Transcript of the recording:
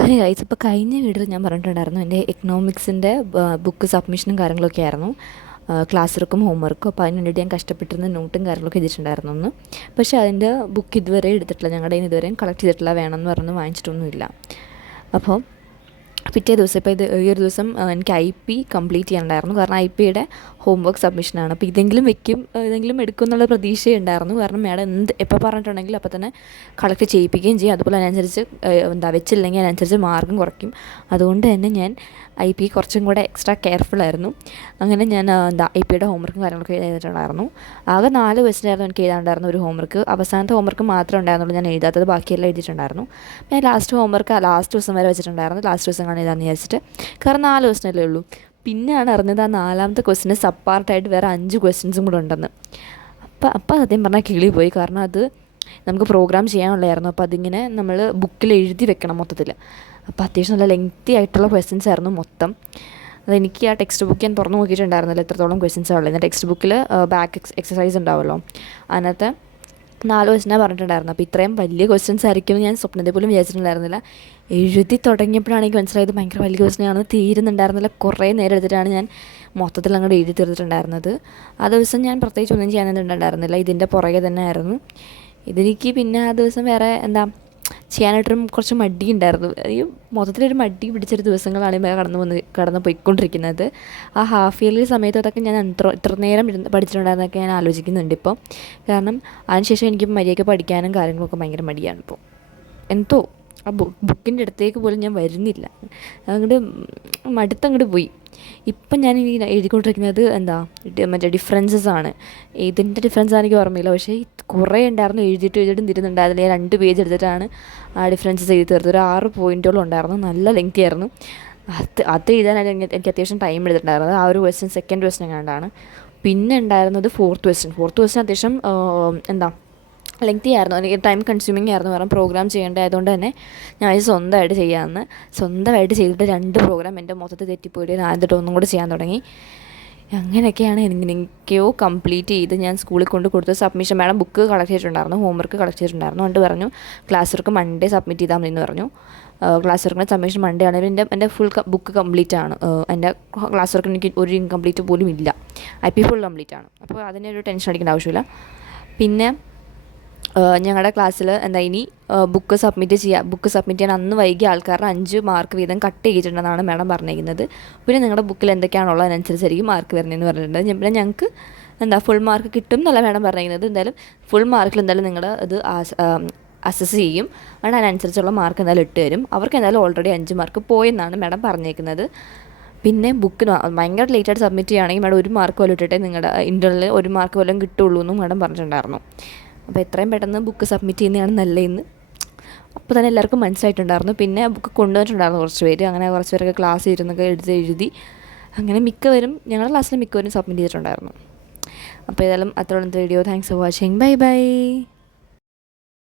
Hi guys, ഇപ്പോൾ കഴിഞ്ഞ വീഡിയോയിൽ ഞാൻ പറഞ്ഞിട്ടുണ്ടായിരുന്നു എൻ്റെ എക്കണോമിക്സിൻ്റെ ബുക്ക് സബ്മിഷനും കാര്യങ്ങളൊക്കെ ആയിരുന്നു, ക്ലാസ് വർക്കും ഹോം വർക്കും. അപ്പോൾ അതിന് വേണ്ടിയിട്ട് ഞാൻ കഷ്ടപ്പെട്ടിരുന്ന നോട്ടും കാര്യങ്ങളൊക്കെ എഴുതിയിട്ടുണ്ടായിരുന്നു ഒന്ന്. പക്ഷേ അതിൻ്റെ ബുക്ക് ഇതുവരെ എടുത്തിട്ടില്ല, ഞങ്ങളുടെ കയ്യിൽ നിന്ന് ഇതുവരെയും കളക്ട് ചെയ്തിട്ടില്ല, വേണമെന്ന് പറഞ്ഞ് വാങ്ങിച്ചിട്ടൊന്നുമില്ല. അപ്പോൾ പിറ്റേ ദിവസം ഇപ്പോൾ ഈ ഒരു ദിവസം എനിക്ക് IP കംപ്ലീറ്റ് ചെയ്യാനുണ്ടായിരുന്നു. കാരണം IPയുടെ ഹോം വർക്ക് സബ്മിഷനാണ്. അപ്പോൾ ഇതെങ്കിലും എടുക്കും എന്നുള്ള പ്രതീക്ഷയുണ്ടായിരുന്നു. കാരണം മാഡം എപ്പോൾ പറഞ്ഞിട്ടുണ്ടെങ്കിലും അപ്പോൾ തന്നെ കളക്ട് ചെയ്യിപ്പിക്കുകയും ചെയ്യും. അതുപോലെ അതിനനുസരിച്ച് വെച്ചില്ലെങ്കിൽ അതിനനുസരിച്ച് മാർക്കും കുറയ്ക്കും. അതുകൊണ്ട് തന്നെ ഞാൻ IP കുറച്ചും കൂടെ എക്സ്ട്രാ കെയർഫുള്ളായിരുന്നു. അങ്ങനെ ഞാൻ IPയുടെ ഹോംവർക്കും കാര്യങ്ങളൊക്കെ എഴുതിയിട്ടുണ്ടായിരുന്നു. ആകെ 4 ക്വസ്റ്റ്യനായിരുന്നു എനിക്ക് എഴുതാനുണ്ടായിരുന്നു ഒരു ഹോംവർക്ക്. അവസാനത്തെ ഹോംവർക്ക് മാത്രമേ ഉണ്ടായിരുന്നുള്ളൂ ഞാൻ എഴുതാത്തത്, ബാക്കിയെല്ലാം എഴുതിയിട്ടുണ്ടായിരുന്നു. ഞാൻ ലാസ്റ്റ് ദിവസം വരെ വെച്ചിട്ടുണ്ടായിരുന്നു. ലാസ്റ്റ് ദിവസം എഴുതാമെന്ന് വിചാരിച്ചിട്ട്, കാരണം 4 ക്വസ്റ്റ്യനല്ലേ ഉള്ളൂ. പിന്നെയാണ് അറിഞ്ഞത് ആ 4ാമത്തെ ക്വസ്റ്റ്യന് സപ്പാർട്ടായിട്ട് വേറെ 5 ക്വസ്റ്റ്യൻസും കൂടെ ഉണ്ടെന്ന്. അപ്പോൾ സത്യം പറഞ്ഞാൽ കിളി പോയി. കാരണം അത് നമുക്ക് പ്രോഗ്രാം ചെയ്യാനുള്ളതായിരുന്നു. അപ്പോൾ അതിങ്ങനെ നമ്മൾ ബുക്കിൽ എഴുതി വെക്കണം മൊത്തത്തിൽ. അപ്പോൾ അത്യാവശ്യം നല്ല ലെങ്തി ആയിട്ടുള്ള ക്വസ്റ്റ്യൻസ് ആയിരുന്നു മൊത്തം. അതെനിക്ക് ആ ടെക്സ്റ്റ് ബുക്ക് ഞാൻ തുറന്നു നോക്കിയിട്ടുണ്ടായിരുന്നില്ല എത്രത്തോളം ക്വസ്റ്റ്യൻസ് ഉള്ളത്. എന്നാൽ ടെക്സ്റ്റ് ബുക്കിൽ ബാക്ക് എക്സസൈസ് ഉണ്ടാവുമല്ലോ, അതിനകത്ത് 4 ക്വസ്റ്റ്യനാണ് പറഞ്ഞിട്ടുണ്ടായിരുന്നു. അപ്പോൾ ഇത്രയും വലിയ ക്വസ്റ്റ്യൻസ് ആയിരിക്കും ഞാൻ സ്വപ്നത്തെ പോലും വിചാരിച്ചിട്ടുണ്ടായിരുന്നില്ല. എഴുതി തുടങ്ങിയപ്പോഴാണ് എനിക്ക് മനസ്സിലായത് ഭയങ്കര വലിയ ക്വസ്റ്റ്യനാണെന്ന്. തീരുന്നുണ്ടായിരുന്നില്ല. കുറേ നേരം എടുത്തിട്ടാണ് ഞാൻ മൊത്തത്തിൽ അങ്ങോട്ട് എഴുതി തീർത്തിട്ടുണ്ടായിരുന്നത്. ആ ദിവസം ഞാൻ പ്രത്യേകിച്ച് ഒന്നും ചെയ്യാനൊന്നുണ്ടായിരുന്നില്ല, ഇതിൻ്റെ പുറകെ തന്നെ ആയിരുന്നു. ഇതെനിക്ക് പിന്നെ ആ ദിവസം വേറെ ചെയ്യാനായിട്ടും കുറച്ച് മടിയുണ്ടായിരുന്നു. ഈ മൊത്തത്തിലൊരു മടി പിടിച്ചൊരു ദിവസങ്ങളാണ് കടന്നു പോയിക്കൊണ്ടിരിക്കുന്നത്. ആ ഹാഫ് ഇയർലി സമയത്ത് അതൊക്കെ ഞാൻ ഇത്ര നേരം പഠിച്ചിട്ടുണ്ടായിരുന്നൊക്കെ ഞാൻ ആലോചിക്കുന്നുണ്ട് ഇപ്പോൾ. കാരണം അതിനുശേഷം എനിക്ക് മര്യാദയ്ക്ക് പഠിക്കാനും കാര്യങ്ങളൊക്കെ ഭയങ്കര മടിയാണ് ഇപ്പോൾ. എന്തോ ആ ബുക്കിൻ്റെ അടുത്തേക്ക് പോലും ഞാൻ വരുന്നില്ല, അങ്ങോട്ട് മടുത്തങ്ങോട്ട് പോയി. ഇപ്പം ഞാൻ ഈ എഴുതിക്കൊണ്ടിരിക്കുന്നത് മറ്റേ ഡിഫറൻസസ് ആണ്. ഇതിൻ്റെ ഡിഫറൻസ് എനിക്ക് ഓർമ്മയില്ല, പക്ഷേ കുറേ ഉണ്ടായിരുന്നു. എഴുതിയിട്ടും തിരുന്നുണ്ടായിരുന്നില്ല. ഞാൻ 2 പേജ് എടുത്തിട്ടാണ് ആ ഡിഫറൻസസ് എഴുതി തീർത്തത്. ഒരു 6 പോയിൻറ്റോളം ഉണ്ടായിരുന്നു. നല്ല ലെങ്തി ആയിരുന്നു. അത് എഴുതാനായിട്ട് എനിക്ക് അത്യാവശ്യം ടൈം എടുത്തിട്ടുണ്ടായിരുന്നത്. ആ ഒരു സെക്കൻഡ് ക്വസ്റ്റ്യൻ കണ്ടാണ്. പിന്നെ ഉണ്ടായിരുന്നത് ഫോർത്ത് ക്വസ്റ്റ്യൻ അത്യാവശ്യം ലെങ്തി ആയിരുന്നു. എനിക്ക് ടൈം കൺസ്യൂമിങ് ആയിരുന്നു. കാരണം പ്രോഗ്രാം ചെയ്യേണ്ടതായതുകൊണ്ട് തന്നെ ഞാൻ സ്വന്തമായിട്ട് ചെയ്തിട്ട് 2 പ്രോഗ്രാം എൻ്റെ മൊത്തത്തിൽ തെറ്റിപ്പോയിട്ട് ഞാൻ എന്നിട്ട് ഒന്നും കൂടെ ചെയ്യാൻ തുടങ്ങി. അങ്ങനെയൊക്കെയാണ് എനിക്കോ കംപ്ലീറ്റ് ചെയ്ത് ഞാൻ സ്കൂളിൽ കൊടുത്ത് സബ്മിഷൻ. മാഡം ബുക്ക് കളക്ട് ചെയ്തിട്ടുണ്ടായിരുന്നു, ഹോംവർക്ക് കളക്ട് ചെയ്തിട്ടുണ്ടായിരുന്നു. അതുകൊണ്ട് പറഞ്ഞു ക്ലാസ് വർക്ക് മൺഡേ സബ്മിറ്റ് ചെയ്താൽ മതി എന്ന് പറഞ്ഞു. ക്ലാസ് വർക്കിൻ്റെ സബ്മിഷൻ മൺഡേ ആണ്. എൻ്റെ ഫുൾ ബുക്ക് കംപ്ലീറ്റ് ആണ്. എൻ്റെ ക്ലാസ് വർക്കിന് എനിക്ക് ഒരു ഇൻകംപ്ലീറ്റ് പോലും ഇല്ല. IP ഫുൾ കംപ്ലീറ്റ് ആണ്. അപ്പോൾ അതിനൊരു ടെൻഷൻ അടിക്കേണ്ട ആവശ്യമില്ല. പിന്നെ ഞങ്ങളുടെ ക്ലാസ്സിൽ ഇനി ബുക്ക് സബ്മിറ്റ് ചെയ്യാൻ അന്ന് വൈകിയ ആൾക്കാരുടെ 5 മാർക്ക് വീതം കട്ട് ചെയ്തിട്ടുണ്ടെന്നാണ് മാഡം പറഞ്ഞിരിക്കുന്നത്. പിന്നെ നിങ്ങളുടെ ബുക്കിൽ എന്തൊക്കെയാണുള്ളത് അതിനനുസരിച്ചായിരിക്കും മാർക്ക് വരുന്നതെന്ന് പറഞ്ഞിട്ടുണ്ട്. പിന്നെ ഞങ്ങൾക്ക് ഫുൾ മാർക്ക് കിട്ടും എന്നല്ല മാഡം പറഞ്ഞിരിക്കുന്നത്. എന്തായാലും ഫുൾ മാർക്കിൽ എന്തായാലും നിങ്ങൾ ഇത് അസസ് ചെയ്യും. അതിനനുസരിച്ചുള്ള മാർക്ക് എന്തായാലും ഇട്ട് തരും. അവർക്ക് എന്തായാലും ഓൾറെഡി 5 മാർക്ക് പോയെന്നാണ് മാഡം പറഞ്ഞേക്കുന്നത്. പിന്നെ ബുക്കിന് ഭയങ്കര ലേറ്റായിട്ട് സബ്മിറ്റ് ചെയ്യുകയാണെങ്കിൽ മാഡം 1 മാർക്ക് പോലും ഇട്ടിട്ടേ നിങ്ങളുടെ ഇൻ്റർണലിൽ 1 മാർക്ക് പോലും കിട്ടുള്ളൂ എന്നും മാഡം പറഞ്ഞിട്ടുണ്ടായിരുന്നു. അപ്പോൾ എത്രയും പെട്ടെന്ന് ബുക്ക് സബ്മിറ്റ് ചെയ്യുന്നതാണ് നല്ലതെന്ന് അപ്പോൾ തന്നെ എല്ലാവർക്കും മനസ്സിലായിട്ടുണ്ടായിരുന്നു. പിന്നെ ബുക്ക് കൊണ്ടുവന്നിട്ടുണ്ടായിരുന്നു കുറച്ച് പേര്. അങ്ങനെ കുറച്ച് പേരൊക്കെ ക്ലാസ് ഇരുന്നൊക്കെ എഴുതി അങ്ങനെ ഞങ്ങളുടെ ക്ലാസ്സിൽ മിക്കവരും സബ്മിറ്റ് ചെയ്തിട്ടുണ്ടായിരുന്നു. അപ്പോൾ ഏതായാലും അത്രയുള്ള video. Thanks for watching. By.